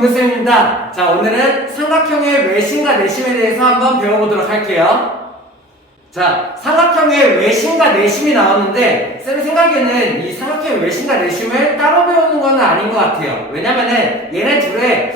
김우쌤입니다. 자, 오늘은 삼각형의 외심과 내심에 대해서 한번 배워보도록 할게요. 자, 삼각형의 외심과 내심이 나왔는데 쌤 생각에는 이 삼각형의 외심과 내심을 따로 배우는 건 아닌 것 같아요. 왜냐면은 얘네 둘의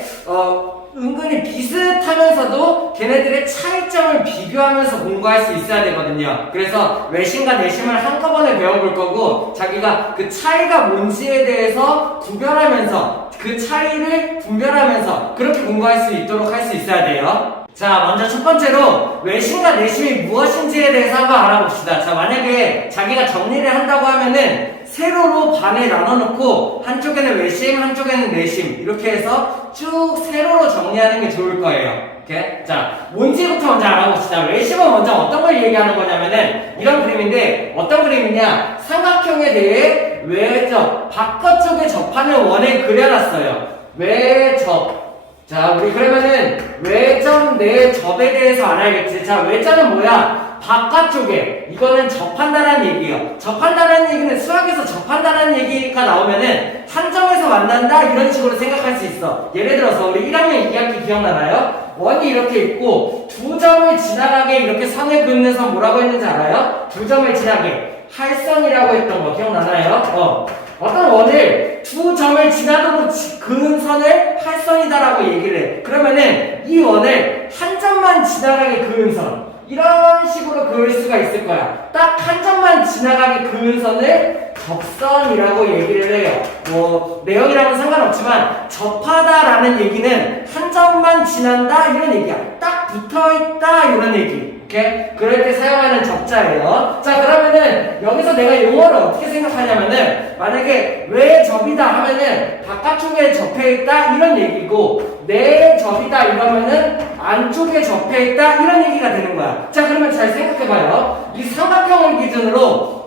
은근히 비슷하면서도 걔네들의 차이점을 비교하면서 공부할 수 있어야 되거든요. 그래서 외심과 내심을 한꺼번에 배워볼 거고 자기가 그 차이가 뭔지에 대해서 구별하면서 그 차이를 분별하면서 그렇게 공부할 수 있도록 할 수 있어야 돼요. 자, 먼저 첫 번째로 외심과 내심이 무엇인지에 대해서 한번 알아봅시다. 자, 만약에 자기가 정리를 한다고 하면은 세로로 반에 나눠놓고 한쪽에는 외심, 한쪽에는 내심 이렇게 해서 쭉 세로로 정리하는 게 좋을 거예요. 오케이? 자, 뭔지부터 먼저 알아봅시다. 외심은 먼저 어떤 걸 얘기하는 거냐면은 이런 그림인데 어떤 그림이냐? 삼각형에 대해 외접, 바깥쪽에 접하는 원을 그려놨어요. 외접. 자, 우리 그러면은 외접, 내접에 대해서 알아야겠지. 자, 외접은 뭐야? 바깥쪽에. 이거는 접한다는 얘기예요. 접한다는 얘기는 수학에서 접한다는 얘기가 나오면은 한 점에서 만난다 이런 식으로 생각할 수 있어. 예를 들어서 우리 1학년 2학기 기억나나요? 원이 이렇게 있고 두 점을 지나가게 이렇게 선을 긋는 선 뭐라고 했는지 알아요? 두 점을 지나게 할선이라고 했던 거 기억나나요? 어떤 원을 두 점을 지나도록 그은 선을 할선이다라고 얘기를 해. 그러면은 이 원을 한 점만 지나가게 그은 선 이런 식으로 그을 수가 있을 거야. 딱 한 점만 지나가게 그은 선을 접선이라고 얘기를 해요. 뭐 내용이랑은 상관없지만 접하다라는 얘기는 한 점만 지난다 이런 얘기야. 딱 붙어있다 이런 얘기. 오케이? 그럴 때 사용하는 접자예요. 자, 그러면은 여기서 내가 용어를 어떻게 생각하냐면은 만약에 외접이다 하면은 바깥쪽에 접해있다 이런 얘기고 내접이다 이러면은 안쪽에 접해있다 이런 얘기가 되는 거야. 자, 그러면 잘 생각해봐요. 이 삼각형을 기준으로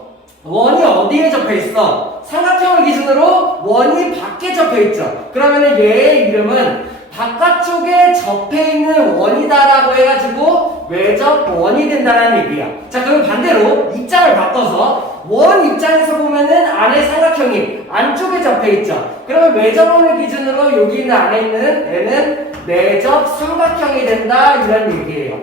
원이 어디에 접해있어? 삼각형을 기준으로 원이 밖에 접해있죠. 그러면은 얘의 이름은 바깥쪽에 접해있는 원이다라고 해가지고 외접 원이 된다는 얘기야. 자, 그럼 반대로 입장을 바꿔서 원 입장에서 보면은 안에 삼각형이 안쪽에 접해있죠. 그러면 외접원을 기준으로 여기 있는 안에 있는 애는 내접 삼각형이 된다 이런 얘기예요.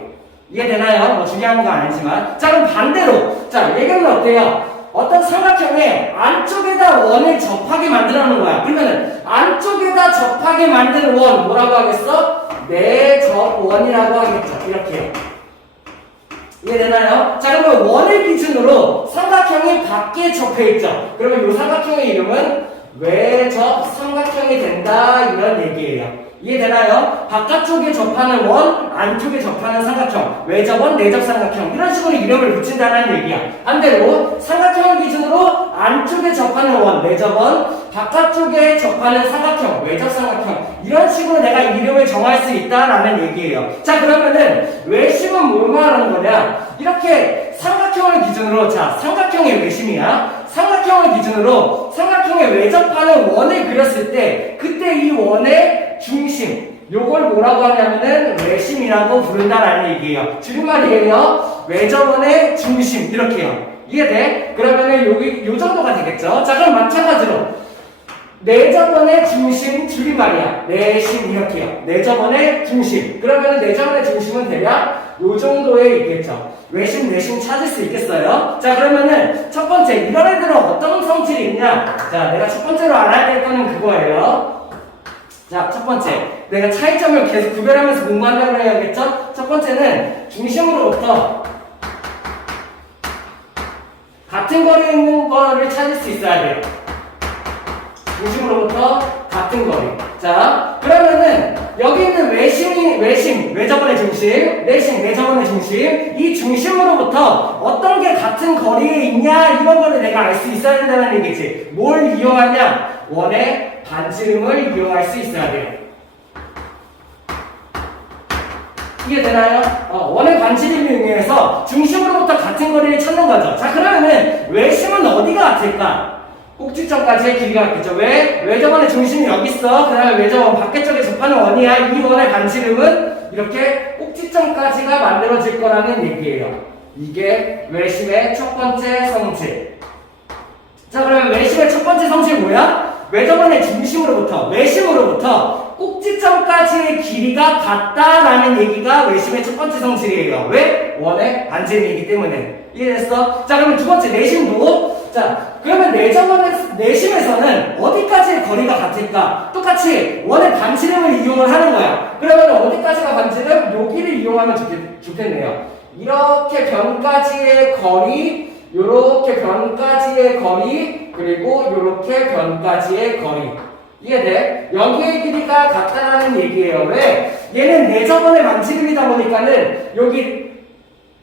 이해되나요? 뭐 중요한 거 아니지만. 자, 그럼 반대로 자, 얘기는 어때요? 어떤 삼각형의 안쪽에다 원을 접하게 만들어 놓은 거야. 그러면은 안쪽에다 접하게 만드는 원 뭐라고 하겠어? 내접원이라고 하겠죠. 이렇게요. 이해되나요? 자, 그러면 원을 기준으로 삼각형이 밖에 접해 있죠. 그러면 이 삼각형의 이름은 외접 삼각형이 된다 이런 얘기예요. 이해되나요? 바깥쪽에 접하는 원, 안쪽에 접하는 삼각형, 외접원, 내접 삼각형 이런 식으로 이름을 붙인다는 얘기야. 반대로 삼각형을 기준으로 안쪽에 접하는 원, 내접원, 바깥쪽에 접하는 삼각형, 외접 삼각형 이런 식으로 내가 이름을 정할 수 있다라는 얘기예요. 자, 그러면은 외심은 뭘 말하는 거냐? 이렇게 삼각형을 기준으로 자, 삼각형의 외심이야. 삼각형을 기준으로 삼각형에 외접하는 원을 그렸을 때 그때 이 원의 중심 요걸 뭐라고 하냐면은 외심이라고 부른다라는 얘기예요. 줄임말이에요. 외접원의 중심 이렇게요. 이해돼? 그러면은 여기 요 정도가 되겠죠. 자, 그럼 마찬가지로 내접원의 중심 줄임말이야. 내심 이렇게요. 내접원의 중심. 그러면은 내접원의 중심은 대략 요 정도에 있겠죠. 외심, 내심 찾을 수 있겠어요? 자, 그러면은 첫 번째 이런 애들은 어떤 성질이 있냐? 자, 내가 첫 번째로 알아야 될 거는 그거예요. 자, 첫 번째 내가 차이점을 계속 구별하면서 공부한다고 해야겠죠? 첫 번째는 중심으로부터 같은 거리에 있는 거를 찾을 수 있어야 돼요. 중심으로부터 같은 거리. 자, 그러면은 여기 있는 외심, 외접원의 중심, 내심, 내접원의 중심 이 중심으로부터 어떤 게 같은 거리에 있냐 이런 거를 내가 알 수 있어야 된다는 얘기지. 뭘 이용하냐? 원의 반지름을 이용할 수 있어야 돼요. 이게 되나요? 원의 반지름을 이용해서 중심으로부터 같은 거리를 찾는 거죠. 자, 그러면은 외심은 어디가 같을까? 꼭지점까지의 길이가 같겠죠. 왜? 외접원의 중심이 여기 있어. 그 다음에 외접원 밖쪽에 접하는 원이야. 이 원의 반지름은 이렇게 꼭지점까지가 만들어질 거라는 얘기예요. 이게 외심의 첫 번째 성질. 자, 그러면 외심의 첫 번째 성질 뭐야? 외접원의 중심으로부터, 외심으로부터 꼭지점까지의 길이가 같다라는 얘기가 외심의 첫 번째 성질이에요. 왜? 원의 반지름이기 때문에. 이해됐어? 자, 그러면 두 번째 내심도. 자, 그러면 내심에서는 어디까지의 거리가 같을까? 똑같이 원의 반지름을 이용을 하는 거야. 그러면 어디까지가 반지름? 여기를 이용하면 좋겠네요. 이렇게 변까지의 거리, 요렇게 변까지의 거리, 그리고 요렇게 변까지의 거리. 이해돼? 여기의 길이가 같다라는 얘기예요. 왜? 얘는 내접원의 반지름이다 보니까는 여기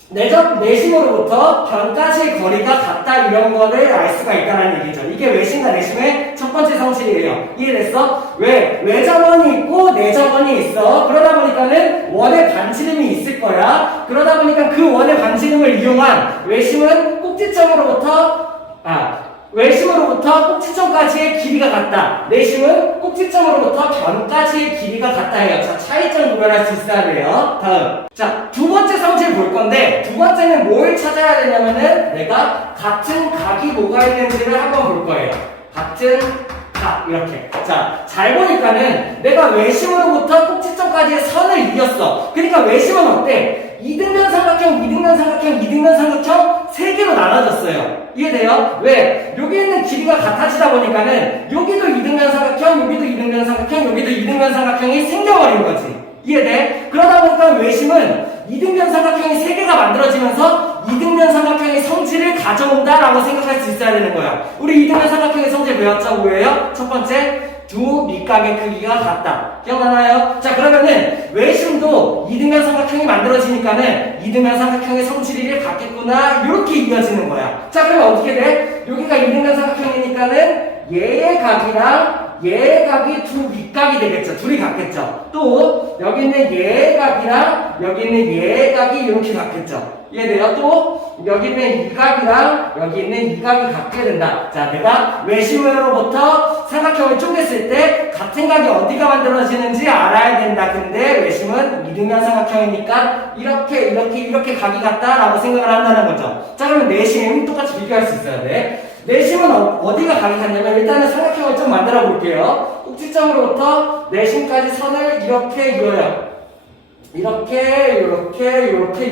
내심으로부터 변까지의 거리가 같다 이런 거를 알 수가 있다는 얘기죠. 이게 외심과 내심의 첫 번째 성질이에요. 이해됐어? 왜? 외접원이 있고 내접원이 있어. 그러다 보니까는 원의 반지름이 있을 거야. 그러다 보니까 그 원의 반지름을 이용한 외심은 외심으로부터 꼭지점까지의 길이가 같다. 내심은 꼭지점으로부터 변까지의 길이가 같다 해요. 자, 차이점 구별할 수 있어야 돼요. 다음. 자, 두 번째 성질 볼 건데, 두 번째는 뭘 찾아야 되냐면은, 내가 같은 각이 뭐가 있는지를 한번 볼 거예요. 같은 각, 이렇게. 자, 잘 보니까는 내가 외심으로부터 꼭지점까지의 선을 이겼어. 그러니까 외심은 어때? 이등변 삼각형, 이등변 삼각형, 이등변 삼각형 세 개로 나눠졌어요. 이해돼요? 왜? 여기 있는 길이가 같아지다 보니까는 여기도 이등변 삼각형, 여기도 이등변 삼각형, 여기도 이등변 삼각형이 생겨버린 거지. 이해돼? 그러다 보니까 외심은 이등변 삼각형이 세 개가 만들어지면서 이등변 삼각형의 성질을 가져온다라고 생각할 수 있어야 되는 거야. 우리 이등변 삼각형의 성질 배웠죠? 뭐예요? 첫 번째, 두 밑각의 크기가 같다. 기억나나요? 자, 그러면은 외심도 이등변 삼각형이 만들어지니까는 이등변 삼각형의 성질이 같겠구나 이렇게 이어지는 거야. 자, 그러면 어떻게 돼? 여기가 이등변 삼각형이니까는 얘의 각이랑 얘의 각이 두 밑각이 되겠죠. 둘이 같겠죠. 또 여기 있는 얘의 각이랑 여기 있는 얘의 각이 이렇게 같겠죠. 이해돼요? 또 여기 있는 이 각이랑 여기 있는 이 각이 같게 된다. 자, 내가 외심으로부터 삼각형을 쪼갰을 때 같은 각이 어디가 만들어지는지 알아야 된다. 근데 외심은 이등변 삼각형이니까 이렇게 각이 같다라고 생각을 한다는 거죠. 자, 그러면 내심 똑같이 비교할 수 있어야 돼. 내심은 어디가 각이 같냐면 일단은 삼각형을 좀 만들어 볼게요. 꼭지점으로부터 내심까지 선을 이렇게 이어요. 이렇게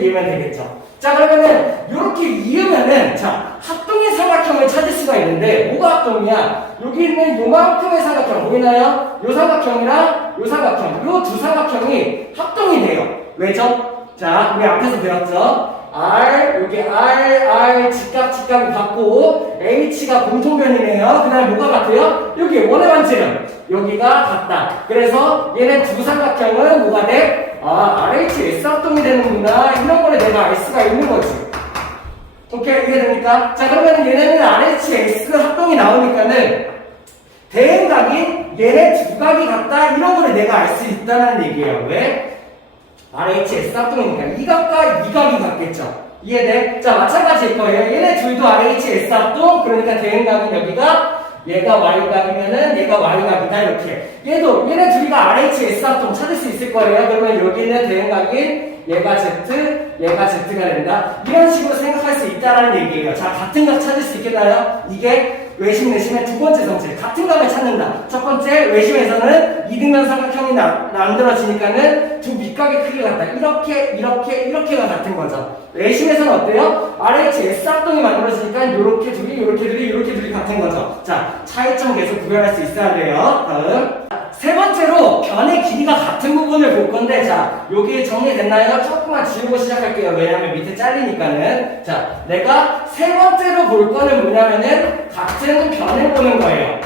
이으면 되겠죠. 자, 그러면은 이렇게 이으면은 자, 합동의 삼각형을 찾을 수가 있는데 뭐가 합동이야? 여기 있는 요만큼의 삼각형 보이나요? 요 삼각형이랑 요 삼각형, 요 두 삼각형이 합동이 돼요. 왜죠? 자, 우리 앞에서 배웠죠? 여기 R, 직각이 같고 H가 공통변이네요. 그 다음에 뭐가 같아요? 여기 원의 반지름 여기가 같다. 그래서 얘네 두 삼각형은 뭐가 돼? RH S 합동이 되는구나. 이런 거를 내가 알 수가 있는 거지. 오케이, 이해됩니까? 자, 그러면 얘네는 RH S 합동이 나오니까는 대응각인 얘네 두 각이 같다. 이런 거를 내가 알 수 있다는 얘기예요. 왜? RH S 합동이니까 이 각과 이 각이 같겠죠. 이해돼? 자, 마찬가지일 거예요. 얘네 둘도 RH S 합동. 그러니까 대응각인 여기가 얘가 Y각이면은 얘가 Y각이다 이렇게. 얘네 둘이가 RH S 합동 찾을 수 있을 거예요. 그러면 여기는 대응각인 얘가 Z, 얘가 Z가 된다. 이런 식으로 생각할 수 있다라는 얘기예요. 자, 같은 각 찾을 수 있겠나요? 이게 외심, 내심의 두 번째 성질. 같은 각을 찾는다. 첫 번째, 외심에서는 이등변 삼각형이 만들어지니까는 두 밑각의 크기가 같다. 이렇게가 같은 거죠. 외심에서는 어때요? RH S 합동이 만들어지니까 요렇게 둘이 같은 거죠. 자, 차이점 계속 구별할 수 있어야 돼요. 다음. 세 번째로 변의 길이가 같은 부분을 볼 건데, 자, 여기 정리됐나요? 조금만 지우고 시작할게요. 왜냐면 밑에 잘리니까는. 자, 내가 세 번째로 볼 거는 뭐냐면은 같은 변을 보는 거예요.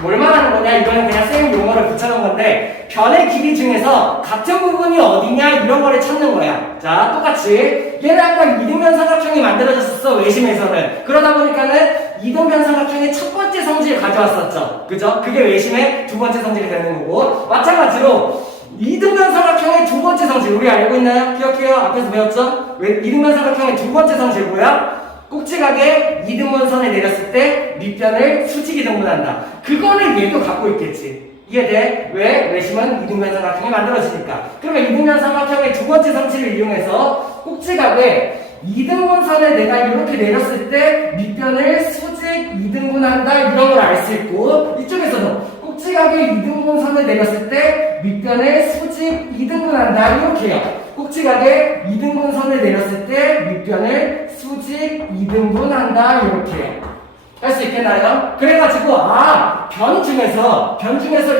뭘 말하는 거냐? 이거는 그냥 쌤 용어를 붙여놓은 건데, 변의 길이 중에서 같은 부분이 어디냐? 이런 거를 찾는 거야. 자, 똑같이 얘는 아까 이등변 삼각형이 만들어졌었어, 외심에서는. 그러다 보니까는 이등변 삼각형의 첫 번째 성질을 가져왔었죠. 그죠? 그게 외심의 두 번째 성질이 되는 거고, 마찬가지로 이등변 삼각형의 두 번째 성질 우리 알고 있나요? 기억해요? 앞에서 배웠죠? 이등변 삼각형의 두 번째 성질 뭐야? 꼭지각에 이등분선에 내렸을 때 밑변을 수직이 등분한다. 그거를 얘도 갖고 있겠지. 이해돼? 왜? 외심은 이등변 삼각형이 만들어지니까. 그러면 이등변 삼각형의 두 번째 성질을 이용해서 꼭지각에 이등분선에 내가 이렇게 내렸을 때 밑변을 수직 이등분한다 이런 걸 알 수 있고, 이쪽에서도 꼭지각에 이등분선에 내렸을 때 때 밑변을 수직 2등분한다. 이렇게 해요. 꼭지각에 2등분 선을 내렸을 때 밑변을 수직 2등분한다. 이렇게 해요. 할 수 있겠나요? 그래가지고 변 중에서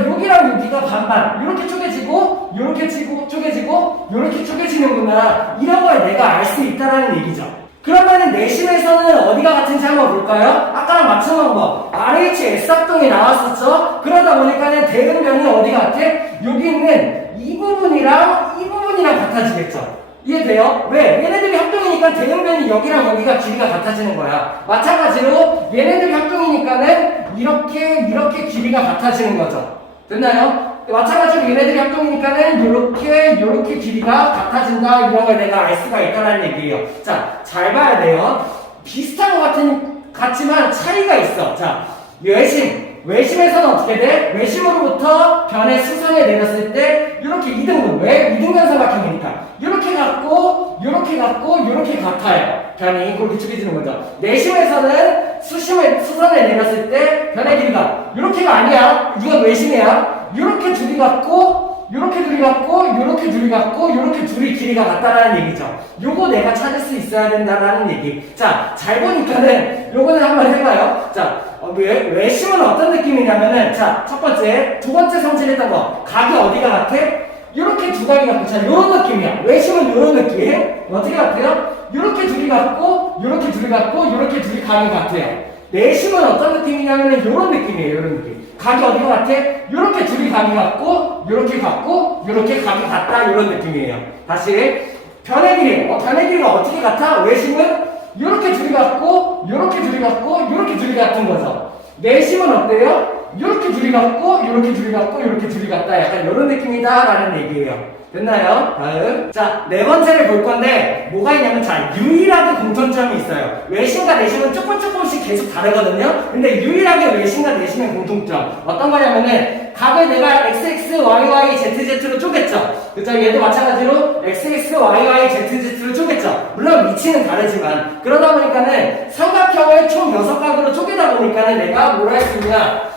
여기랑 여기가 반반 이렇게 쪼개지고 요렇게 쪼개지고 요렇게 쪼개지는구나, 이런 걸 내가 알 수 있다라는 얘기죠. 그러면은 내심에서는 어디가 같은지 한번 볼까요? 아까랑 맞춰놓은 거 RHS 합동이 나왔었죠? 그러다 보니까는 대응변이 어디 같아? 여기 있는 이 부분이랑 이 부분이랑 같아지겠죠? 이해돼요? 왜? 얘네들이 합동이니까 대응변이 여기랑 여기가 길이가 같아지는 거야. 마찬가지로 얘네들이 합동이니까는 이렇게 길이가 같아지는 거죠. 됐나요? 마찬가지로 얘네들이 합동이니까는 요렇게 길이가 같아진다, 이런 걸 내가 알 수가 있다는 얘기예요. 자, 잘 봐야 돼요. 비슷한 것 같지만 차이가 있어. 자, 외심에서는 어떻게 돼? 외심으로부터 변의 수선에 내렸을 때 이렇게 2등분. 왜? 2등변 삼각형이니까 이렇게 같고 이렇게 같아요. 변이 그렇게 쪼개지는 거죠. 내심에서는 수선에 내렸을 때 변의 길이가 이렇게가 아니야. 이건 외심이야. 이렇게 둘이 같고 요렇게 둘이 같고 요렇게 둘이 길이가 같다라는 얘기죠. 요거 내가 찾을 수 있어야 된다라는 얘기. 자, 잘 보니까는 요거는 한번 해봐요. 자, 외심은 어떤 느낌이냐면은, 자, 첫 번째, 두 번째 성질했던 거, 각이 어디가 같아? 요렇게 두 각이 같고, 자, 요런 느낌이야. 외심은 요런 느낌. 어떻게 같아요? 요렇게 둘이 같고 요렇게 둘이 각이 같아요. 내심은 어떤 느낌이냐면은 요런 느낌이에요. 요런 느낌. 각이 어디가 같아? 요렇게 둘이 각이 같고 요렇게 각이 같다, 요런 느낌이에요. 다시 변의 길이가 어떻게 같아? 외심은 요렇게 둘이 같고 요렇게 둘이 같은 거죠. 내심은 어때요? 요렇게 둘이 같고 요렇게 둘이 같다, 약간 요런 느낌이다 라는 얘기예요. 됐나요? 다음. 자, 네 번째를 볼 건데, 뭐가 있냐면, 자, 유일하게 공통점이 있어요. 외심과 내심은 조금씩 계속 다르거든요? 근데 유일하게 외심과 내심의 공통점. 어떤 거냐면은, 각을 내가 XX, YY, ZZ로 쪼갰죠? 그쵸? 얘도 마찬가지로 XX, YY, ZZ로 쪼갰죠? 물론 위치는 다르지만, 그러다 보니까는 삼각형을 총 6각으로 쪼개다 보니까는 내가 뭘 할 수 있냐?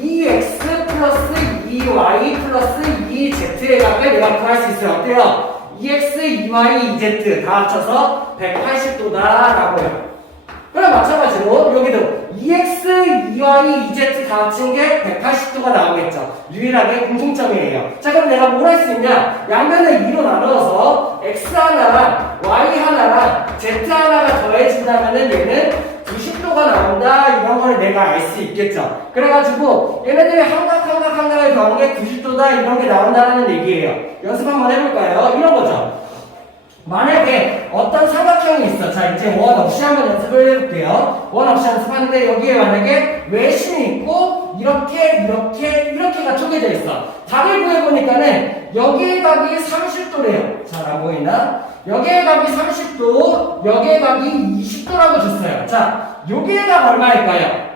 2x 플러스 2y 플러스 2z의 값을 내가 구할 수 있어요. 어때요? 2x, 2y, 2z 다 합쳐서 180도다 라고 해요. 그럼 마찬가지로 여기도 2x, 2y, 2z 다 합친 게 180도가 나오겠죠. 유일하게 공통점이에요. 자, 그럼 내가 뭘 할 수 있냐? 양면을 2로 나누어서 x 하나랑 y 하나랑 z 하나가 더해진다면은 얘는 90도가 나온다, 이런 걸 내가 알 수 있겠죠. 그래가지고 얘네들이 한각을 더한 게 90도다, 이런 게 나온다는 얘기예요. 연습 한번 해볼까요? 이런 거죠. 만약에 어떤 삼각형이 있어. 자, 이제 원 없이 한번 연습을 해볼게요. 원 없이 연습하는데 여기에 만약에 외심이 있고 이렇게가 쪼개져 있어. 각을 구해보니까는 여기의 각이 30도래요. 잘 안 보이나? 여기의 각이 30도, 여기의 각이 20도라고 줬어요. 자, 여기의 각 얼마일까요?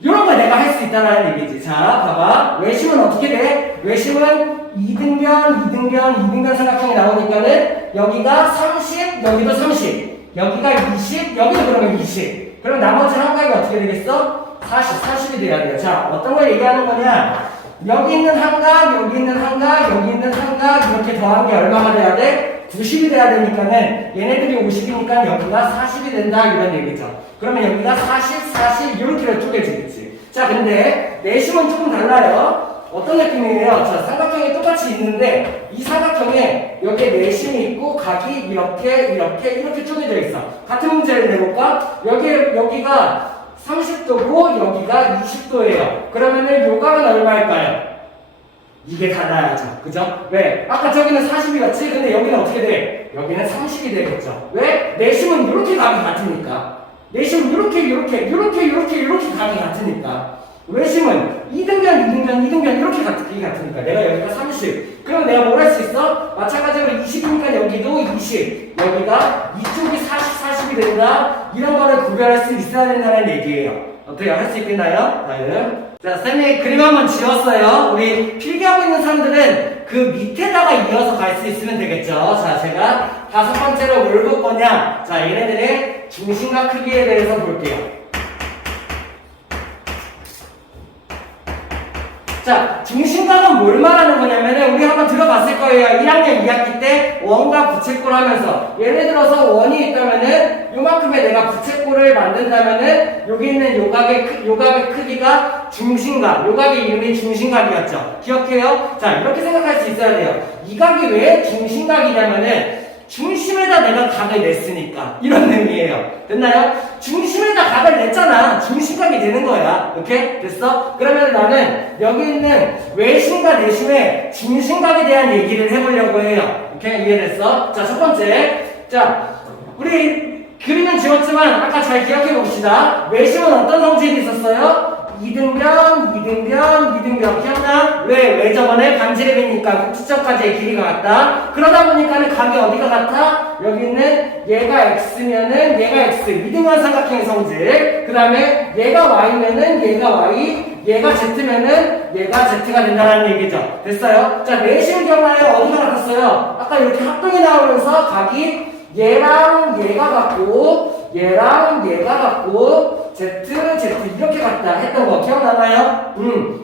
이런 걸 내가 할 수 있다는 얘기지. 자, 봐봐. 외심은 어떻게 돼? 외심은 2등변 삼각형이 나오니까는 여기가 30, 여기도 30, 여기가 20, 여기도 그러면 20. 그럼 나머지 한 각이 어떻게 되겠어? 40이 돼야 돼요. 자, 어떤 걸 얘기하는 거냐? 여기 있는 한 각, 여기 있는 한 각, 여기 있는 한 각, 이렇게 더한 게 얼마가 돼야 돼? 90이 돼야 되니까는 얘네들이 50이니까 여기가 40이 된다, 이런 얘기죠. 그러면 여기가 40, 이렇게 쪼개지겠지. 자, 근데 내심은 조금 달라요. 어떤 느낌이에요? 자, 삼각형이 똑같이 있는데 이 삼각형에 여기에 내심이 있고 각이 이렇게 쪼개져 있어. 같은 문제를 내볼까? 여기가 30도고 여기가 20도예요. 그러면은 요 각은 얼마일까요? 이게 달라야죠. 그죠? 왜? 아까 저기는 40이었지? 근데 여기는 어떻게 돼? 여기는 30이 되겠죠. 왜? 내심은 이렇게 각이 같으니까. 내심은 이렇게 각이 같으니까. 외심은 2등변 이렇게 각이 같으니까. 내가 여기가 30. 그럼 내가 뭘 할 수 있어? 마찬가지로 20이니까 여기도 20. 여기가 이쪽이 40이 된다. 이런 거를 구별할 수 있어야 된다는 얘기예요. 어떻게 할 수 있겠나요? 다음. 자, 쌤이 그림 한번 지웠어요. 우리 필기하고 있는 사람들은 그 밑에다가 이어서 갈 수 있으면 되겠죠. 자, 제가 5번째로 뭘 볼 거냐? 자, 얘네들의 중심과 크기에 대해서 볼게요. 자, 중심각은 뭘 말하는 거냐면은 우리 한번 들어봤을 거예요. 1학년 2학기 때 원과 부채꼴 하면서 예를 들어서 원이 있다면은 요만큼의 내가 부채꼴을 만든다면은 여기 있는 요각의 크기가 중심각, 요각의 이름이 중심각이었죠. 기억해요? 자, 이렇게 생각할 수 있어야 돼요. 이 각이 왜 중심각이냐면은 중심에다 내가 각을 냈으니까 이런 의미예요. 됐나요? 중심에다 각을 냈잖아. 중심각이 되는 거야. 오케이? 됐어? 그러면 나는 여기 있는 외심과 내심의 중심각에 대한 얘기를 해보려고 해요. 오케이? 이해됐어? 자, 첫 번째. 자, 우리 그림은 지웠지만 아까 잘 기억해 봅시다. 외심은 어떤 성질이 있었어요? 이등변 기억나? 왜 저번에 반지름이니까 꼭지점까지의 길이가 같다. 그러다 보니까는 각이 어디가 같아? 여기 있는 얘가 x면은 얘가 x 이등변 삼각형의 성질. 그 다음에 얘가 y면은 얘가 y, 얘가 z면은 얘가 z가 된다는 얘기죠. 됐어요? 자, 내심 기억나요? 어디가 같았어요? 아까 이렇게 합동이 나오면서 각이 얘랑 얘가 같고 얘랑 얘가 같고 Z 이렇게 같다 했던 거 기억나나요?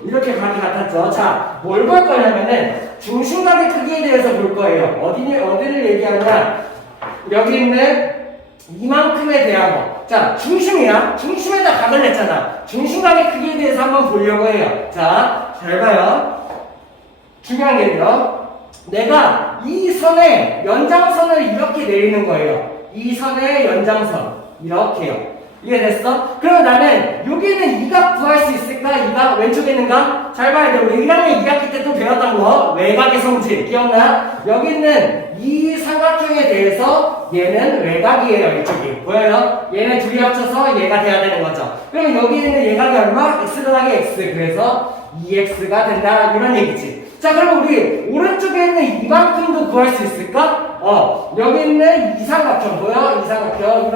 이렇게 각이 같았죠. 자, 뭘 볼 거냐면은 중심각의 크기에 대해서 볼 거예요. 어디를 얘기하냐? 여기 있는 이만큼에 대한 거. 자, 중심이야. 중심에다 각을 냈잖아. 중심각의 크기에 대해서 한번 보려고 해요. 자, 잘 봐요. 중요한 게요. 내가 이 선의 연장선을 이렇게 내리는 거예요. 이 선의 연장선. 이렇게요. 이해됐어? 그럼 나는 여기는 이 각 구할 수 있을까? 이 각 왼쪽에 있는 각? 잘 봐야 돼. 우리 1학년 2학기 때 또 배웠던 거 외곽의 성질 기억나? 여기 있는 이 삼각형에 대해서 얘는 외곽이에요. 이쪽이 보여요? 얘네 둘이 합쳐서 얘가 돼야 되는 거죠. 그럼 여기 있는 얘각이 얼마? x 더하기 x. 그래서 2x가 된다 이런 얘기지. 자, 그럼 우리 오른쪽에 있는 이만큼도 구할 수 있을까? 여기 있는 이 삼각형 보여? 이 삼각형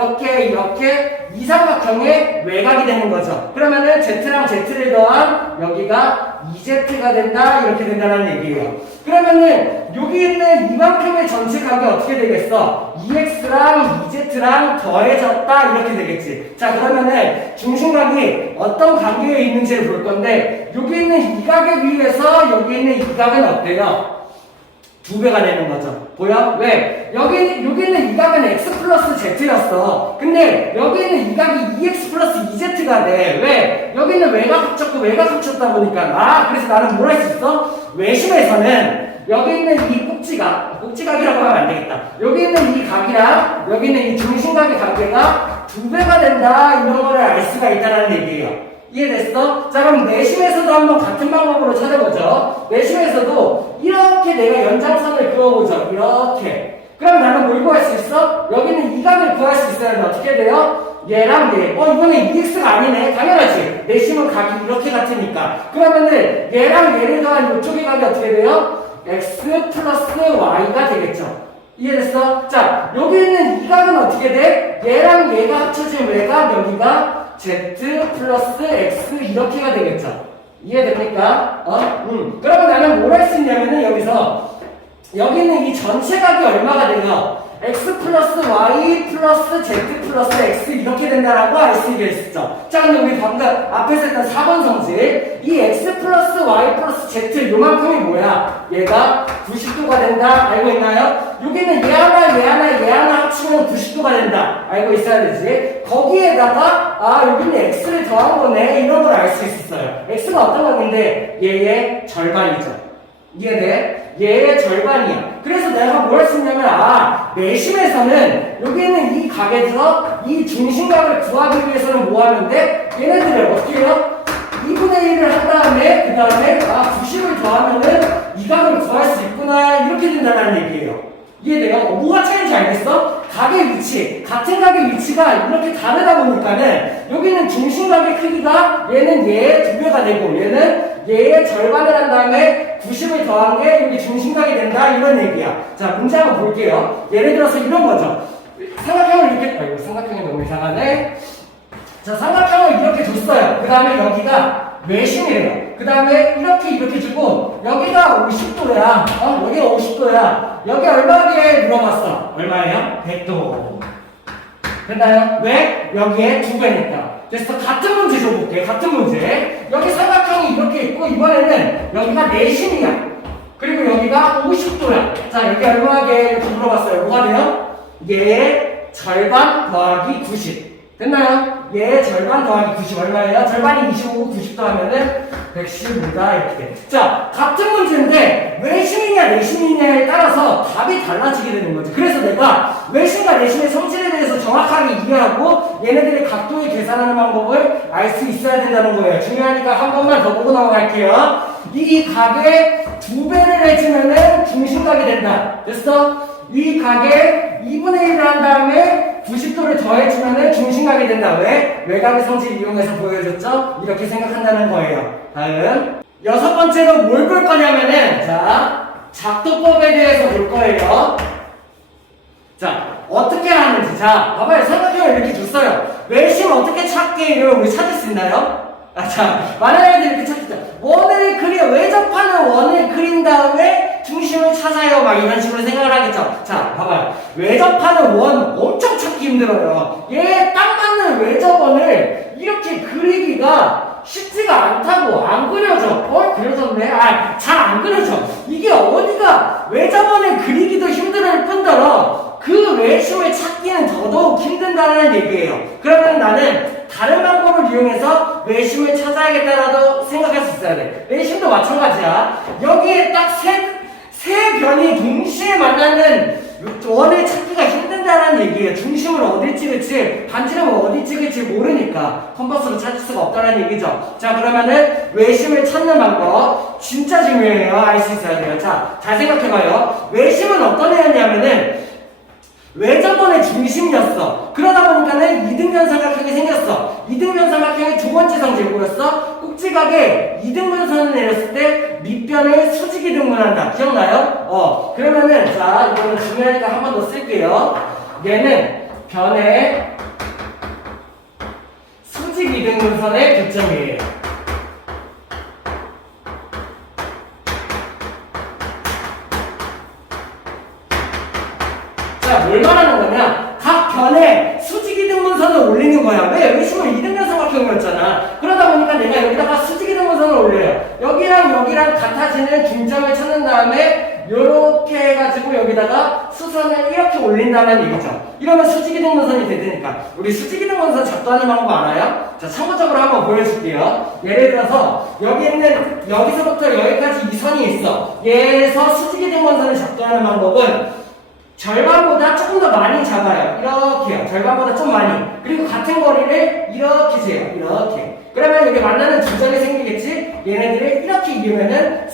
이렇게 이 삼각형의 외곽이 되는 거죠. 그러면은 z랑 z를 더한 여기가 2z가 된다 이렇게 된다는 얘기예요. 그러면은 여기 있는 이만큼의 전체 각이 어떻게 되겠어? 2x랑 2z랑 더해졌다 이렇게 되겠지. 자, 그러면은 중심각이 어떤 관계에 있는지를 볼 건데 여기 있는 이 각에 비해서 여기 있는 이 각은 어때요? 2배가 되는 거죠. 보여? 왜? 여기 있는 이 각은 x 플러스 z였어. 근데 여기 있는 이 각이 2x 플러스 2z가 돼. 왜? 여기 있는 외곽 합쳤고 외곽 합쳤다 보니까 그래서 나는 뭘 할 수 있어? 외심에서는 여기 있는 이 꼭지각이라고 하면 안 되겠다. 여기 있는 이 각이랑 여기 있는 이 중심각의 관계가 2배가 된다 이런 거를 알 수가 있다는 얘기예요. 이해됐어? 자, 그럼 내심에서도 한번 같은 방법으로 찾아보죠. 내심에서도 이렇게 내가 연장선을 그어보죠. 이렇게. 그럼 나는 뭘 구할 수 있어? 여기는 이 각을 구할 수 있어야 돼. 어떻게 돼요? 얘랑 얘. 이번에 2x가 아니네. 당연하지. 내심은 각이 이렇게 같으니까. 그러면은 얘랑 얘를 더한 이쪽의 각이 어떻게 돼요? x 플러스 y가 되겠죠. 이해됐어? 자, 여기 있는 이 각은 어떻게 돼? 얘랑 얘가 합쳐진 외곽 여기가 z 플러스 x 이렇게가 되겠죠. 이해됩니까? 그러면 나는 뭘 할 수 있냐면은 여기서 여기는 이 전체 각이 얼마가 돼요? x 플러스 y 플러스 z 플러스 x 이렇게 된다라고 알 수 있겠죠. 자, 근데 우리 방금 앞에서 했던 4번 성질 이 x 플러스 y 플러스 z 요만큼이 뭐야? 얘가 90도가 된다. 알고 있나요? 여기는 얘 하나 합치면 90도가 된다. 알고 있어야 되지. 거기에다가 여기는 x를 더한 거네. 이런 걸 알 수 있었어요. x가 어떤 건데 얘의 절반이죠. 이해돼? 얘의 절반이야. 그래서 내가 뭘 할 수 있냐면 내심에서는 여기 있는 이 각에서 이 중심각을 구하기 위해서는 뭐 하면 돼? 얘네들을 어떻게 해요? 2분의 1을 한 다음에 그 다음에 90을 더하면은 이 각을 구할 수 있구나 이렇게 된다는 얘기예요. 이해돼요? 뭐가 차이인지 알겠어? 각의 위치, 같은 각의 위치가 이렇게 다르다 보니까는 여기는 중심각의 크기가 얘는 얘의 2배가 되고 얘는 얘의 절반을 한 다음에 90을 더한 게 여기 중심각이 된다 이런 얘기야. 자, 문제 한번 볼게요. 예를 들어서 이런 거죠. 삼각형을 이렇게 삼각형이 너무 이상하네. 자, 삼각형을 이렇게 줬어요. 그 다음에 여기가 외심이래요. 그 다음에 이렇게 주고 여기가 50도야. 여기가 50도야. 여기 얼마에 물어봤어? 얼마예요? 100도. 됐나요? 왜? 여기에 2배니까. 그래서 같은 문제 줘볼게요. 같은 문제. 여기 삼각형이 이렇게 있고, 이번에는 여기가 내심이야. 그리고 여기가 50도야. 자, 여기 얼마게 이렇게 물어봤어요. 뭐가 돼요? 얘 절반 더하기 90. 됐나요? 얘 절반 더하기 90 얼마예요? 절반이 25고 90도 하면은 115다 이렇게 돼. 자, 같은 문제인데 외심이냐 내심이냐에 따라서 답이 달라지게 되는 거죠. 그래서 내가 외심과 내심의 성질에 대해서 정확하게 이해하고 얘네들의 각도를 계산하는 방법을 알 수 있어야 된다는 거예요. 중요하니까 한 번만 더 보고 넘어갈게요. 이 각에 2배를 해주면은 중심각이 된다. 됐어? 이 각에 2분의 1을 한 다음에 90도를 더해주면은 중심각이 된다. 왜? 외곽의 성질을 이용해서 보여줬죠? 이렇게 생각한다는 거예요. 다음 6번째로 뭘 볼 거냐면은 자 작도법에 대해서 볼 거예요. 자 어떻게 하는지 자 봐봐요. 삼각형을 이렇게 줬어요. 외심 어떻게 찾게 이러면 우리 찾을 수 있나요? 자 만약에 이렇게 찾겠죠. 원을 그려 외접하는 원을 그린 다음에 중심을 찾아요. 막 이런 식으로 생각을 하겠죠. 자 봐봐요. 외접하는 원 엄청 찾기 힘들어요. 얘 딱 맞는 외접원을 이렇게 그리기가 쉽지가 않다고. 안 그려져. 그려졌네. 잘 안 그려져. 이게 어디가 외접원을 그리기도 힘들 뿐더러 그 외심을 찾기는 더더욱 힘든다는 얘기예요. 그러면 나는 다른 방법을 이용해서 외심을 찾아야겠다라도 생각할 수 있어야 돼. 외심도 마찬가지야. 여기에 딱 세 변이 동시에 만나는 원을 찾기가 힘든다는 얘기예요. 중심을 어디 찍을지, 반지름을 어디 찍을지 모르니까 컴퍼스로 찾을 수가 없다는 얘기죠. 자, 그러면은 외심을 찾는 방법 진짜 중요해요. 알 수 있어야 돼요. 자, 잘 생각해봐요. 외심은 어떤 애였냐면은 외접원의 중심이었어. 그러다 보니까는 이등변 삼각형이 생겼어. 이등변 삼각형의 두 번째 성질 뭐였어? 꼭지각에 이등분선을 내렸을 때 밑변을 수직이등분한다. 기억나요? 그러면은 자 이거는 중요하니까 한 번 더 쓸게요. 얘는 변의 수직이등분선의 교점이에요. 뭘 말하는 거냐? 각 변에 수직이등분선을 올리는 거야. 왜? 외심은 이등변 삼각형이었잖아. 그러다 보니까 내가 여기다가 수직이등분선을 올려요. 여기랑 같아지는 중점을 찾는 다음에 요렇게 해가지고 여기다가 수선을 이렇게 올린다는 얘기죠. 이러면 수직이등분선이 되니까 우리 수직이등분선 작도하는 방법 알아요? 자, 참고적으로 한번 보여줄게요. 예를 들어서 여기 있는 여기서부터 여기까지 이 선이 있어. 얘에서 수직이등분선을 작도하는 방법은 절반보다 조금 더 많이 잡아요. 이렇게요. 절반보다 좀 많이. 그리고 같은 거리를 이렇게 재요. 이렇게. 그러면 여기 만나는 두 점이 생기겠지? 얘네들을 이렇게 이으면은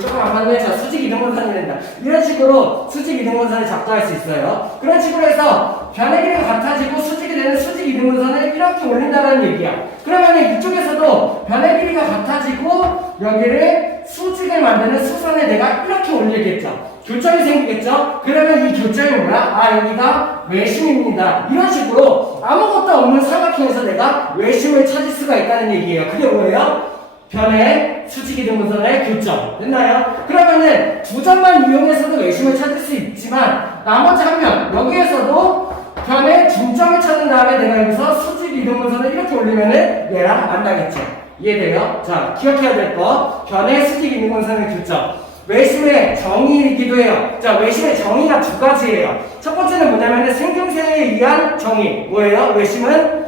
조금 안 맞네. 자, 수직 이등분선이 된다. 이런 식으로 수직 이등분선을 작도할 수 있어요. 그런 식으로 해서 변의 길이가 같아지고 수직이 되는 수직 이등분선을 이렇게 올린다는 얘기야. 그러면 이쪽에서도 변의 길이가 같아지고 여기를 수직을 만드는 수선을 내가 이렇게 올리겠죠. 교점이 생기겠죠? 그러면 이 교점이 뭐야? 여기가 외심입니다. 이런 식으로 아무것도 없는 삼각형에서 내가 외심을 찾을 수가 있다는 얘기예요. 그게 뭐예요? 변의 수직이등분선의 교점. 됐나요? 그러면은 두 점만 이용해서도 외심을 찾을 수 있지만 나머지 한 면, 여기에서도 변의 중점을 찾은 다음에 내가 여기서 수직이등분선을 이렇게 올리면은 얘랑 만나겠죠. 이해돼요? 자, 기억해야 될 거. 변의 수직이등분선의 교점. 외심의 정의이기도 해요. 자, 외심의 정의가 두 가지예요. 첫 번째는 뭐냐면 생김새에 의한 정의. 뭐예요? 외심은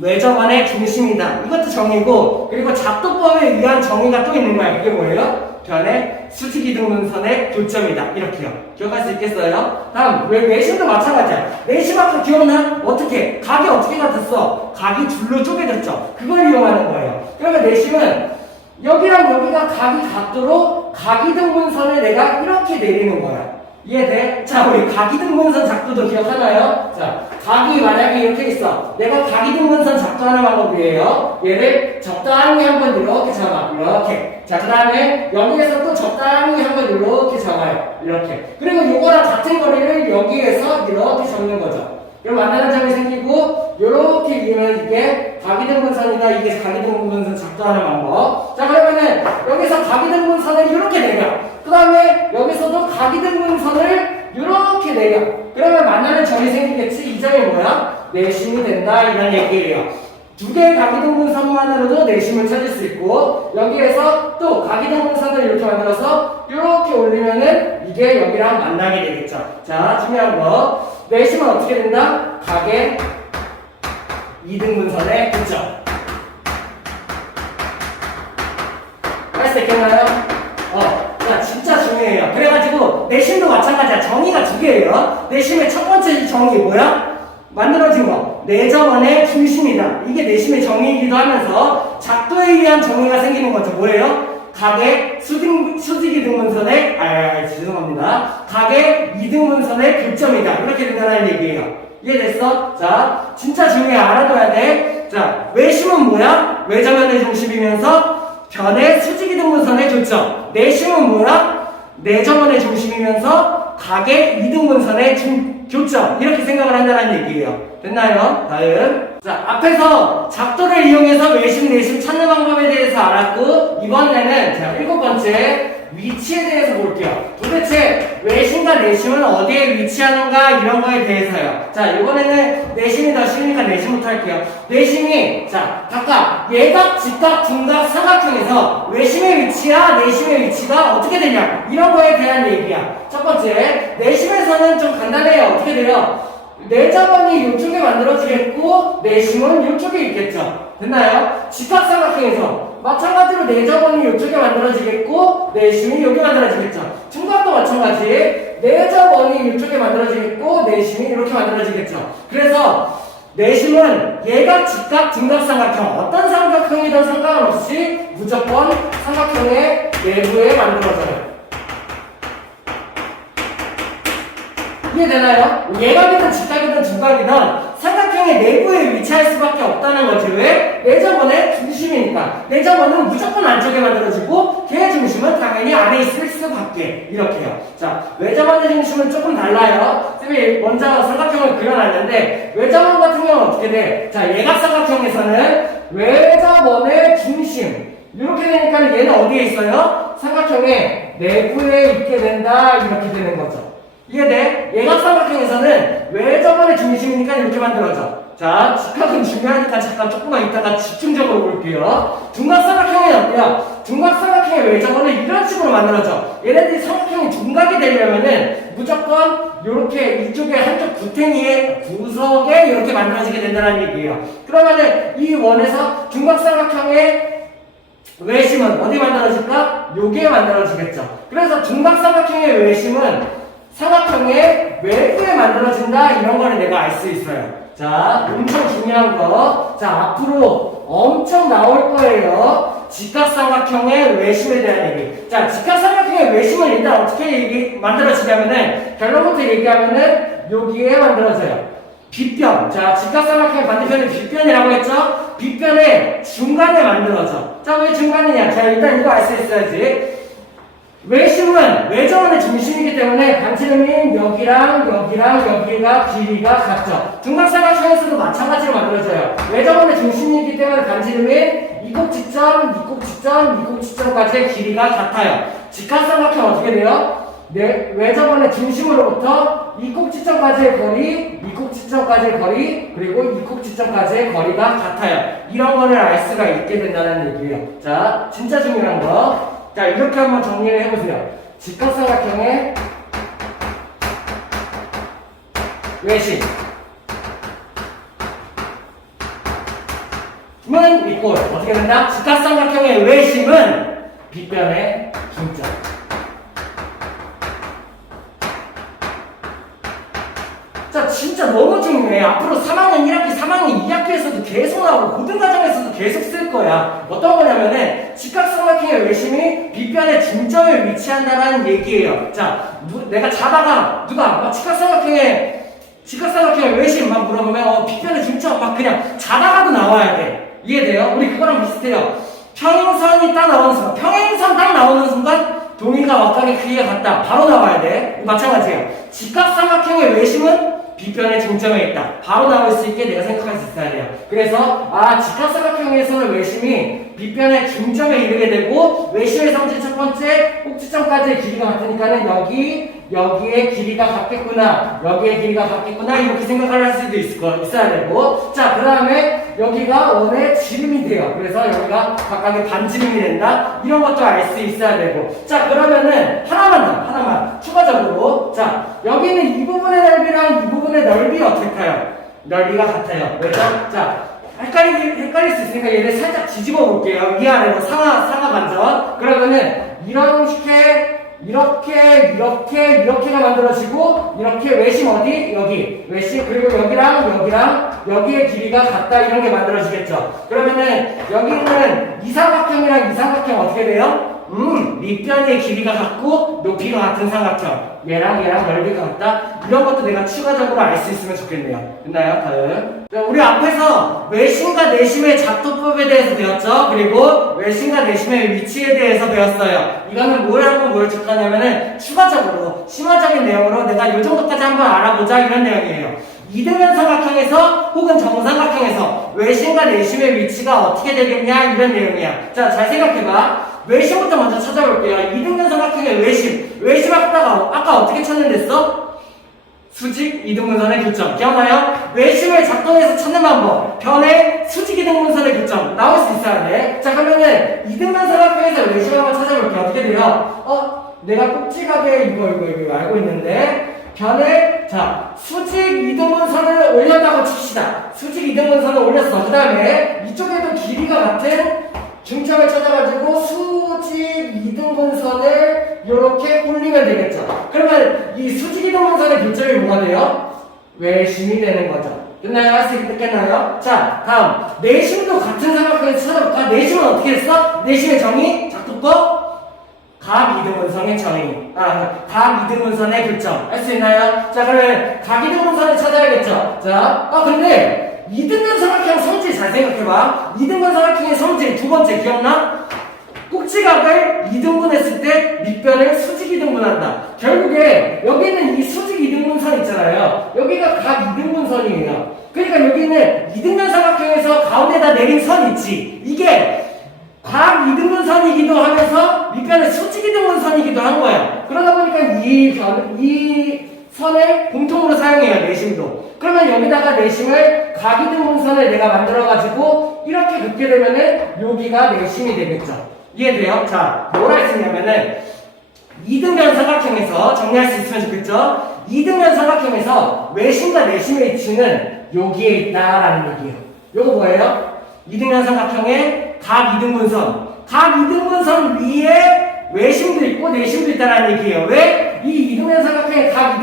외접원의 중심이다. 이것도 정의고, 그리고 작도법에 의한 정의가 또 있는 거야. 그게 뭐예요? 변의 수직이등분선의 교점이다. 이렇게요. 기억할 수 있겠어요? 다음, 외심도 마찬가지야. 외심 아까 기억나? 어떻게? 각이 어떻게 같았어? 각이 줄로 쪼개졌죠? 그걸 이용하는 거예요. 그러면 내심은 여기랑 여기가 각이 같도록 각이등분선을 내가 이렇게 내리는 거야. 이해돼? 자, 우리 각이등분선 작도도 기억하나요? 자, 각이 만약에 이렇게 있어. 내가 각이등분선 작도하는 방법이에요. 얘를 적당히 한번 이렇게 잡아. 이렇게. 자, 그 다음에 여기에서 또 적당히 한번 이렇게 잡아요. 이렇게. 그리고 요거랑 같은 거리를 여기에서 이렇게 잡는 거죠. 그럼 만나는 점이 생기고 요렇게 이으면 이게 각이등분선이다. 이게 각이등분선 작도하는 방법. 자, 그러면은 여기서 각이등분선을 이렇게 내려. 그 다음에 여기서도 각이등분선을 이렇게 내려. 그러면 만나는 점이 생기겠지. 이 점이 뭐야? 내심이 된다 이런 얘기예요. 두 개의 각이동분선만으로도 내심을 찾을 수 있고 여기에서 또 각이동분선을 이렇게 만들어서 이렇게 올리면은 이게 여기랑 만나게 되겠죠. 자, 중요한 거. 내심은 어떻게 된다? 각의 이등분선의 교점. 할 수 있겠나요? 자, 진짜 중요해요. 그래가지고 내심도 마찬가지야. 정의가 두 개예요. 내심의 첫 번째 정의 뭐야? 만들어진 거. 내점원의 중심이다. 이게 내심의 정의이기도 하면서 작도에 의한 정의가 생기는 거죠. 뭐예요? 각의 수직이등분선의 죄송합니다. 각의 이등분선의 교점이다. 이렇게 된다는 얘기예요. 이해됐어? 자, 진짜 중요해. 알아둬야 돼. 자, 외심은 뭐야? 외점원의 중심이면서 변의 수직이등분선의 교점. 내심은 뭐야? 내점원의 중심이면서 각의 이등분선의 교점. 이렇게 생각을 한다는 얘기예요. 됐나요? 다음. 자, 앞에서 작도를 이용해서 외심, 내심 찾는 방법에 대해서 알았고, 이번에는 자, 7번째 위치에 대해서 볼게요. 도대체 외심과 내심은 어디에 위치하는가 이런 거에 대해서요. 자, 이번에는 내심이 더 쉬우니까 내심부터 할게요. 내심이 자, 각각 예각, 직각, 둔각, 삼각형에서 외심의 위치와 내심의 위치가 어떻게 되냐 이런 거에 대한 얘기야. 첫 번째, 내심에서는 좀 간단해요. 어떻게 돼요? 내점원이 이쪽에 만들어지겠고 내심은 이쪽에 있겠죠. 됐나요? 직각삼각형에서 마찬가지로 내점원이 이쪽에 만들어지겠고 내심이 여기 만들어지겠죠. 둔각도 마찬가지. 내점원이 이쪽에 만들어지겠고 내심이 이렇게 만들어지겠죠. 그래서 내심은 예각, 직각, 둔각삼각형 어떤 삼각형이든 상관없이 무조건 삼각형의 내부에 만들어져요. 이해되나요? 예각이든 직각이든 둔각이든 삼각형의 내부에 위치할 수밖에 없다는 거지. 왜? 내점원의 중심이니까. 내점원은 무조건 안쪽에 만들어지고 걔의 중심은 당연히 안에 있을 수밖에. 이렇게요. 자, 외점원의 중심은 조금 달라요. 쌤이 먼저 삼각형을 그려놨는데 외점원 같은 경우는 어떻게 돼? 자, 예각삼각형에서는 외점원의 중심 이렇게 되니까 얘는 어디에 있어요? 삼각형의 내부에 있게 된다. 이렇게 되는 거죠. 이해돼? 예각삼각형에서는 외점원의 중심이니까 이렇게 만들어져. 자, 직각은 중요하니까 잠깐 조금만 이따가 집중적으로 볼게요. 둔각삼각형이 어때요? 둔각삼각형의 외점원은 이런 식으로 만들어져. 얘네들이 삼각형이 둔각이 되려면은 무조건 이렇게 이쪽에 한쪽 구탱이의 구석에 이렇게 만들어지게 된다는 얘기예요. 그러면은 이 원에서 둔각삼각형의 외심은 어디 만들어질까? 요게 만들어지겠죠. 그래서 둔각삼각형의 외심은 삼각형의 외부에 만들어진다 이런 거를 내가 알 수 있어요. 자, 엄청 중요한 거. 자, 앞으로 엄청 나올 거예요. 직각삼각형의 외심에 대한 얘기. 자, 직각삼각형의 외심은 일단 어떻게 만들어지냐면은 결론부터 얘기하면은 여기에 만들어져요. 빗변. 자, 직각삼각형의 반대편은 빗변이라고 했죠? 빗변의 중간에 만들어져. 자, 왜 중간이냐? 자, 일단 이거 알 수 있어야지. 외심은 외점원의 중심이기 때문에 반지름인 여기랑 여기가 길이가 같죠. 둔각삼각형에서도 마찬가지로 만들어져요. 외점원의 중심이기 때문에 반지름인 이곡 직점까지의 길이가 같아요. 직각삼각형 어떻게 돼요? 외점원의 중심으로부터 이곡지점까지의 거리, 이곡지점까지의 거리, 그리고 이곡지점까지의 거리가 같아요. 이런 거를 알 수가 있게 된다는 얘기예요. 자, 진짜 중요한 거. 자, 이렇게 한번 정리를 해보세요. 직각삼각형의 외심 은 이꼴 어떻게 된다? 직각삼각형의 외심은 빗변의 중점. 자, 진짜 너무 중요해. 앞으로 3학년 1학기, 3학년 2학기에서도 계속 나오고 고등과정에서도 계속 쓸 거야. 어떤 거냐면은 직각삼각형의 외심이 빗변의 중점에 위치한다는 얘기예요. 자, 내가 자다가 누가 직각삼각형의 외심 막 물어보면 빗변의 중점 막 그냥 자다가도 나와야 돼. 이해돼요? 우리 그거랑 비슷해요. 평행선이 딱 나오는 순간, 평행선 딱 나오는 순간 동의가 막강의 크기가 같다. 바로 나와야 돼. 마찬가지예요. 직각삼각형의 외심은 B변의 중점에 있다. 바로 나올 수 있게 내가 생각할 수 있어야 돼요. 그래서 직각삼각형에서는 외심이 B변의 중점에 이르게 되고 외심의 성질 첫 번째 꼭지점까지의 길이가 같으니까는 여기에 길이가 같겠구나, 여기에 길이가 같겠구나 이렇게 생각을 할 수도 있어야 되고, 자 그 다음에 여기가 원의 지름이 돼요. 그래서 여기가 각각의 반지름이 된다. 이런 것도 알 수 있어야 되고, 자 그러면은 하나만 추가적으로, 자 여기는 이 부분의 넓이랑 이 부분의 넓이 어떻게 카요? 넓이가 같아요. 왜죠? 자 헷갈릴 수 있으니까 얘를 살짝 뒤집어 볼게요. 위아래로 상하 반전. 그러면은 이런 식의 이렇게가 만들어지고, 이렇게 외심 어디? 여기. 외심, 그리고 여기랑 여기의 길이가 같다. 이런 게 만들어지겠죠. 그러면은 여기는 이삼각형이랑 이삼각형 어떻게 돼요? 밑변의 길이가 같고 높이가 같은 삼각형. 얘랑 넓이가 같다. 이런 것도 내가 추가적으로 알 수 있으면 좋겠네요. 됐나요? 다음. 우리 앞에서 외심과 내심의 작도법에 대해서 배웠죠. 그리고 외심과 내심의 위치에 대해서 배웠어요. 이거는 뭘 줬다냐면은 추가적으로 심화적인 내용으로 내가 요 정도까지 한번 알아보자 이런 내용이에요. 이등변 삼각형에서 혹은 정삼각형에서 외심과 내심의 위치가 어떻게 되겠냐 이런 내용이야. 자, 잘 생각해봐. 외심부터 먼저 찾아볼게요. 이등변 삼각형의 외심 아까 어떻게 찾는댔어? 수직 이등분선의 교점. 기억나요? 외심을 작동해서 찾는 방법. 변의 수직 이등분선의 교점. 나올 수 있어야 돼. 자, 그러면은 이등변 삼각형에서 외심 한번 찾아볼게요. 어떻게 돼요? 내가 꼭지각에 이거 알고 있는데, 변의 수직 이등분선을 올렸다고 칩시다. 수직 이등분선을 올렸어. 그 다음에 이쪽에도 길이가 같은 중점을 찾아가지고 수직 이등분선을 이렇게 올리면 되겠죠. 그러면 이 수직 이등분선의 교점이 뭐가 돼요? 외심이 되는 거죠. 됐나요? 할 수 있겠나요? 자, 다음 내심도 같은 삼각형에서 찾아볼까? 내심은 어떻게 했어? 내심의 정의 작두법 각 이등분선의 정의. 각 이등분선의 교점. 할 수 있나요? 자, 그러면 각 이등분선을 찾아야겠죠. 자, 근데 이등변 삼각형 성질 잘 생각해봐. 이등변 삼각형의 성질 두 번째 기억나? 꼭지각을 이등분했을 때 밑변을 수직 이등분한다. 결국에 여기는 이 수직 이등분선 있잖아요. 여기가 각 이등분선이에요. 그러니까 여기는 이등변 삼각형에서 가운데다 내린 선 있지. 이게 각 이등분선이기도 하면서 밑변의 수직 이등분선이기도 한 거야. 그러다 보니까 이 선을 공통으로 사용해요. 내심도. 그러면 여기다가 내심을 각 이등분선을 내가 만들어가지고 이렇게 긋게 되면은 여기가 내심이 되겠죠. 이해돼요? 자, 뭘 할 수 있냐면은 이등변 삼각형에서 정리할 수 있으면 좋겠죠? 이등변 삼각형에서 외심과 내심의 위치는 여기에 있다라는 얘기예요. 요거 뭐예요? 이등변 삼각형의 각 이등분선 위에 외심도 있고 내심도 있다라는 얘기예요. 왜? 이 이등변 삼각형의 각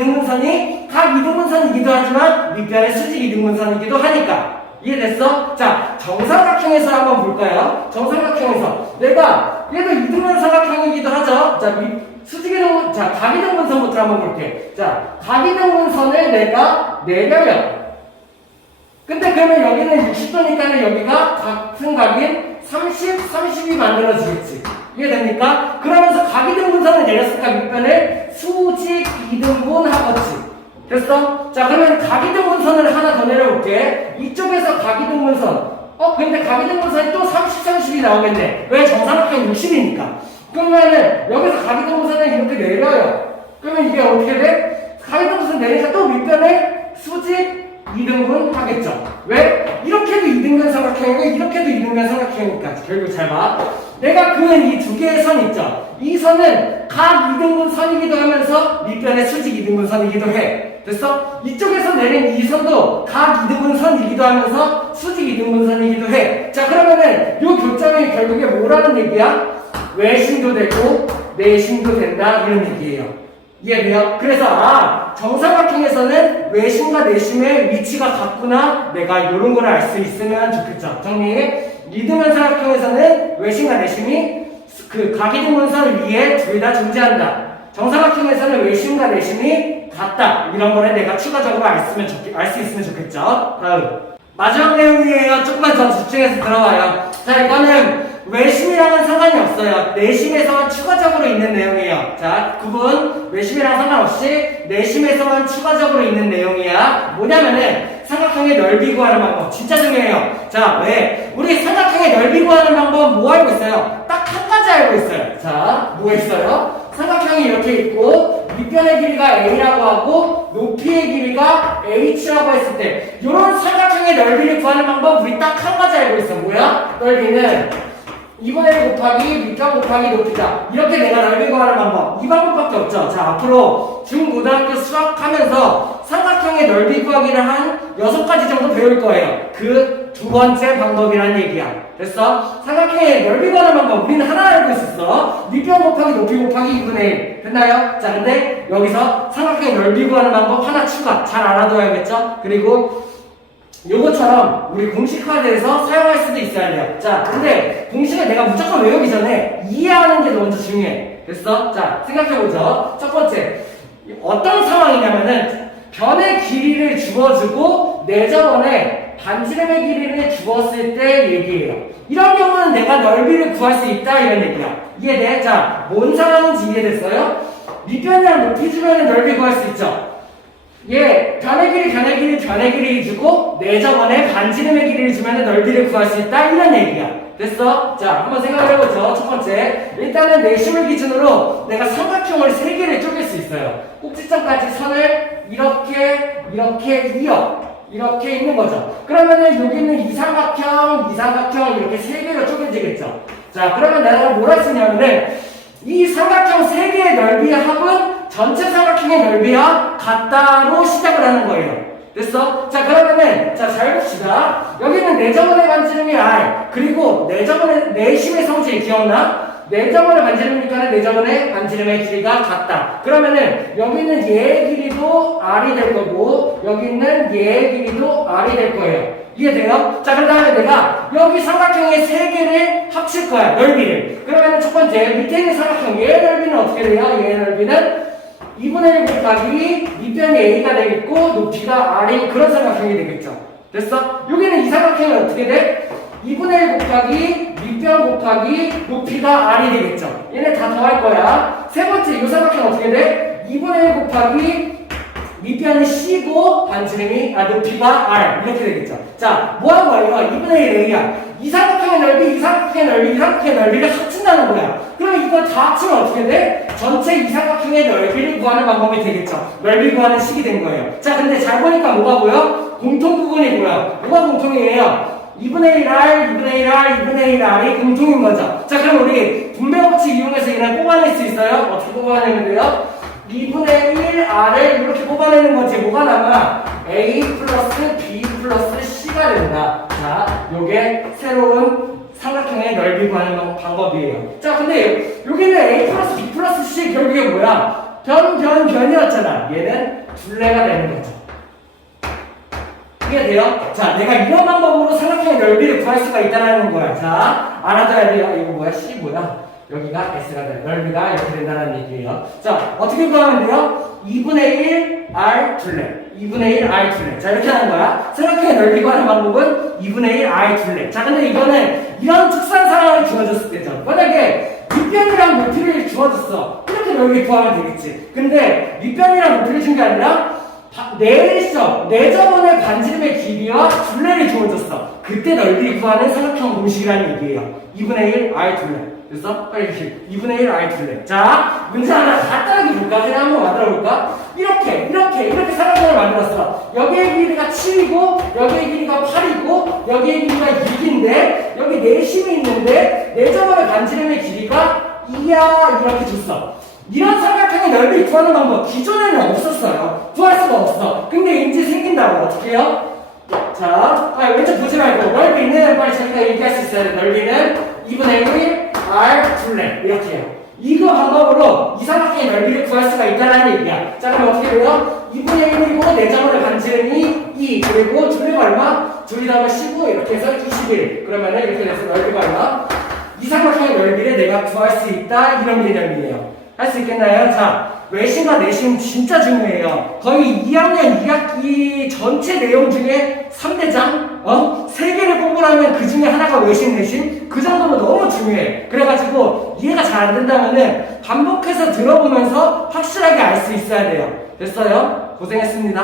이등분선이기도 하지만 밑변의 수직 이등분선이기도 하니까. 이해됐어? 자, 정삼각형에서 한번 볼까요? 정삼각형에서 얘도 이등변 삼각형이기도 하죠. 자, 각 이등분선부터 한번 볼게. 자, 각 이등분선을 내가 내려요. 근데 그러면 여기는 60도니까 여기가 같은 각인 30이 만들어지겠지. 이해됩니까? 그러면서 각 이등분선을 내렸으니까 밑변을 수직 이등분 하겠지. 됐어? 자, 그러면 각 이등분선을 하나 더 내려볼게. 이쪽에서 각 이등분선. 근데 각 이등분선이 또 30이 나오겠네. 왜? 정삼각형 60이니까. 그러면은 여기서 각 이등분선을 이렇게 내려요. 그러면 이게 어떻게 돼? 각 이등분선 내리니까 또 밑변을 수직 이등분 하겠죠. 왜? 이렇게도 이등변 삼각형이고 이렇게도 이등변 삼각형이니까. 결국 잘 봐. 내가 그은 이 두 개의 선 있죠. 이 선은 각 이등분 선이기도 하면서 밑변의 수직 이등분 선이기도 해. 됐어? 이쪽에서 내린 이 선도 각 이등분 선이기도 하면서 수직 이등분 선이기도 해. 자, 그러면은 요 교점이 결국에 뭐라는 얘기야? 외심도 되고 내심도 된다 이런 얘기예요. 이해돼요? 그래서 정삼각형에서는 외심과 내심의 위치가 같구나. 내가 이런 걸 알 수 있으면 좋겠죠. 정리. 이등변 삼각형에서는 외심과 내심이 그 각 이등분선 위에 둘 다 존재한다. 정삼각형에서는 외심과 내심이 같다. 이런 거를 내가 추가적으로 알 수 있으면 좋겠죠. 다음 마지막 내용이에요. 조금만 더 집중해서 들어봐요. 자, 이거는 외심이랑은 상관이 없어요. 내심에서만 추가적으로 있는 내용이에요. 자, 구분 외심이랑 상관없이 내심에서만 추가적으로 있는 내용이야. 뭐냐면은 삼각형의 넓이 구하는 방법 진짜 중요해요. 자, 왜? 우리 삼각형의 넓이 구하는 방법 뭐 알고 있어요? 딱 한 가지 알고 있어요. 자, 뭐 있어요? 삼각형이 이렇게 있고 밑변의 길이가 A라고 하고 높이의 길이가 H라고 했을 때 이런 삼각형의 넓이를 구하는 방법 우리 딱 한 가지 알고 있어. 뭐야? 넓이는 2분의 1 곱하기 밑변 곱하기 높이다. 이렇게 내가 넓이 구하는 방법 이 방법밖에 없죠. 자, 앞으로 중고등학교 수학하면서 삼각형의 넓이 구하기를 한 6가지 정도 배울 거예요. 그 두 번째 방법이란 얘기야. 됐어? 삼각형의 넓이 구하는 방법 우리는 하나 알고 있었어. 밑변 곱하기 높이 곱하기 2분의 1 됐나요? 자, 근데 여기서 삼각형의 넓이 구하는 방법 하나 추가 잘 알아둬야겠죠? 그리고 요것처럼 우리 공식화돼서 사용할 수도 있어야 돼요. 자, 근데 공식을 내가 무조건 외우기 전에 이해하는 게 먼저 중요해. 됐어? 자, 생각해보죠. 첫 번째, 어떤 상황이냐면은 변의 길이를 주어주고 내저번에 반지름의 길이를 주었을 때 얘기해요. 이런 경우는 내가 넓이를 구할 수 있다 이런 얘기야. 이해돼? 자, 뭔 상황인지 이해됐어요? 밑변이랑 높이 주면 넓이 구할 수 있죠. 예, 변의 길이 주고 내저번에 반지름의 길이를 주면 넓이를 구할 수 있다 이런 얘기야. 됐어? 자, 한번 생각해보죠. 첫 번째, 일단은 내심을 기준으로 내가 삼각형을 3개를 쪼갤 수 있어요. 꼭지점까지 선을 이렇게 이렇게 있는 거죠. 그러면은 여기는 이삼각형 이렇게 3개로 쪼개지겠죠. 자, 그러면 내가 뭘 할 수 있냐면은 이 삼각형 3개의 넓이의 합은 전체 삼각형의 넓이와 같다로 시작을 하는 거예요. 됐어? 자, 그러면은 잘 봅시다. 여기는 내저번의 반지름이 R 그리고 내심의 성질 기억나? 내저번의 반지름이니까 내저번의 반지름의 길이가 같다. 그러면은 여기는 얘의 길이도 R이 될 거고 여기는 얘의 길이도 R이 될 거예요. 이해돼요? 자, 그 다음에 내가 여기 삼각형의 3개를 합칠 거야. 넓이를. 그러면은 첫 번째 밑에 있는 삼각형 얘의 넓이는 어떻게 돼요? 얘의 넓이는 2분의 1 곱하기 밑변이 A가 되겠고 높이가 R인 그런 삼각형이 되겠죠. 됐어? 여기는 이 삼각형은 어떻게 돼? 2분의 1 곱하기 밑변 곱하기 높이가 R이 되겠죠. 얘네 다 더할 거야. 세 번째 이 삼각형은 어떻게 돼? 2분의 1 곱하기 밑변이 C고 반지름이 높이가 R 이렇게 되겠죠. 자, 뭐 하는 거야? 2분의 1 A야. 이 삼각형의 넓이, 이 삼각형의 넓이, 이 삼각형의 넓이를 합친다는 거야. 그럼 이거 다 합치면 어떻게 돼? 전체 이 삼각형의 넓이를 구하는 방법이 되겠죠. 넓이 구하는 식이 된 거예요. 자, 근데 잘 보니까 뭐가 보여? 공통 부분이 보여. 뭐가 공통이에요? 2분의 1R, 2분의 1R, 2분의 1R이 공통인 거죠. 자, 그럼 우리 분배 법칙 이용해서 얘를 뽑아낼 수 있어요? 어떻게 뽑아내면 돼요? 2분의 1R을 이렇게 뽑아내는 거지. 뭐가 남아? A 플러스 B 플러스 C가 된다. 자, 요게 새로운 삼각형의 넓이 구하는 방법이에요. 자, 근데 여기는 A 플러스 B 플러스 C 결국에 뭐야? 변이었잖아. 얘는 둘레가 되는 거죠. 이해돼요? 자, 내가 이런 방법으로 삼각형의 넓이를 구할 수가 있다는 거야. 자, 알아둬야 돼요. 이거 뭐야? C 뭐야? 여기가 S가 돼. 넓이가 이렇게 된다는 얘기예요. 자, 어떻게 구하면 돼요? 2분의 1 R 둘레. 2분의 1 R 둘레. 자, 이렇게 하는 거야. 삼각형의 넓이 구하는 방법은 2분의 1 R 둘레. 자, 근데 이거는 이런 특수한 상황을 주어졌을 때죠. 만약에 밑변이랑 높이를 주어졌어. 이렇게 넓이 구하면 되겠지. 근데 밑변이랑 높이를 준 게 아니라 내저번의 반지름의 길이와 둘레를 주어졌어. 그때 넓이 구하는 삼각형 공식이라는 얘기예요. 2분의 1 R 둘레. 됐어? 빨리 2분의 1 R 둘레. 자, 문제 하나 간단하게 볼까? 그냥 한번 만들어 볼까? 이렇게 삼각형을 만들었어. 여기의 길이가 7이고 여기의 길이가 8이고 여기의 길이가 6인데 여기 내심이 있는데 내저번의 반지름의 길이가 2야 이렇게 줬어. 이런 삼각형의 넓이 구하는 방법 기존에는 없었어요. 구할 수가 없어. 근데 이제 생긴다고. 어떻게 해요? 자, 왼쪽 보지 말고 넓이는 빨리 자기가 얘기할 수 있어요. 넓이는 2분의 1 R 둘레 이렇게 해요. 이거 방법으로 이 삼각형의 넓이를 구할 수가 있다는 얘기야. 자, 그럼 어떻게 돼요? 2분의 1이고 내저번의 반지름이 2 그리고 둘레가 얼마? 둘이 더하면 15 이렇게 해서 21 그러면은 이렇게 돼서 넓이가 얼마? 이 삼각형의 넓이를 내가 구할 수 있다 이런 개념이에요. 할 수 있겠나요? 자, 외신과 내신 진짜 중요해요. 거의 2학년 2학기 전체 내용 중에 3대장? 3개를 공부를 하면 그 중에 하나가 외신, 내신? 그 정도면 너무 중요해. 그래가지고 이해가 잘 안 된다면은 반복해서 들어보면서 확실하게 알 수 있어야 돼요. 됐어요? 고생했습니다.